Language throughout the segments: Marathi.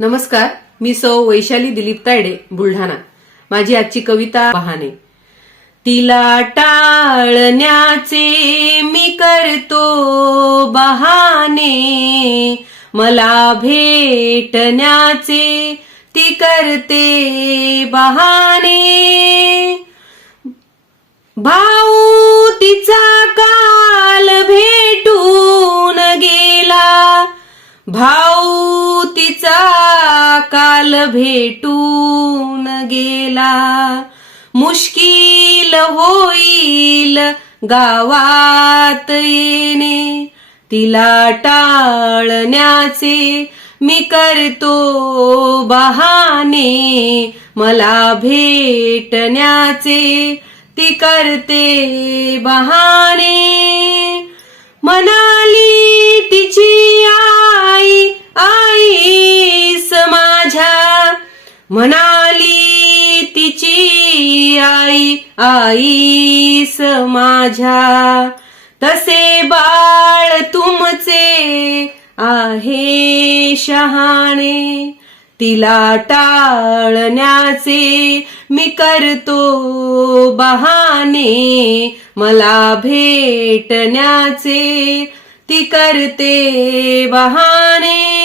नमस्कार मी सौ वैशाली दिलीप तायडे बुलढाणा. माझी आजची कविता बहाने तिला टाळण्याचे मी करतो बहाने मला भेटण्याचे ती करते बहाने भाऊ तिचा का भाऊ तिचा काल भेटून गेला. मुश्किल होईल गावात येणे. तिला टाळण्याचे मी करतो बहाने मला भेटण्याचे ती करते बहाने म्हणाली तिची आई आईस माझ्या. तसे बाळ तुमचे आहे शहाणे. तिला टाळण्याचे मी करतो बहाने मला भेटण्याचे ती करते बहाने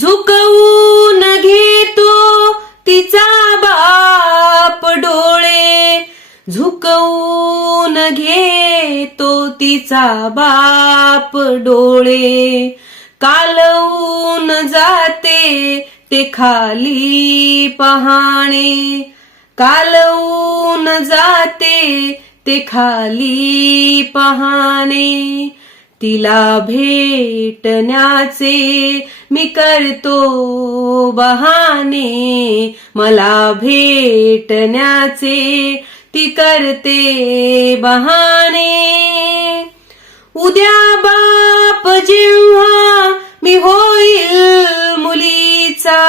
झुकवू झुकवून घेतो तिचा बाप डोळे. कालवून जाते ते खाली पहाणे. कालवून जाते ते खाली पहाणे. तिला भेटण्याचे मी करतो बहाने मला भेटण्याचे ती करते बहाने उद्या बाप जेव्हा मी होईल मुलीचा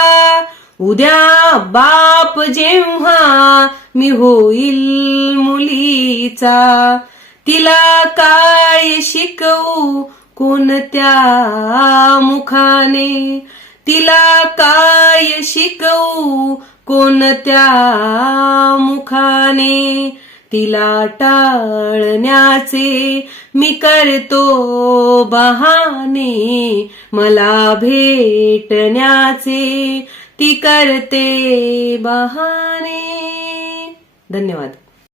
उद्या बाप जेव्हा मी होईल मुलीचा. तिला काय शिकवू कोणत्या मुखाने? तिला काय शिकवू कोणत्या मुखाने? तिला टाळण्याचे मी करतो बहाने. मला भेटण्याचे ती करते बहाने. धन्यवाद.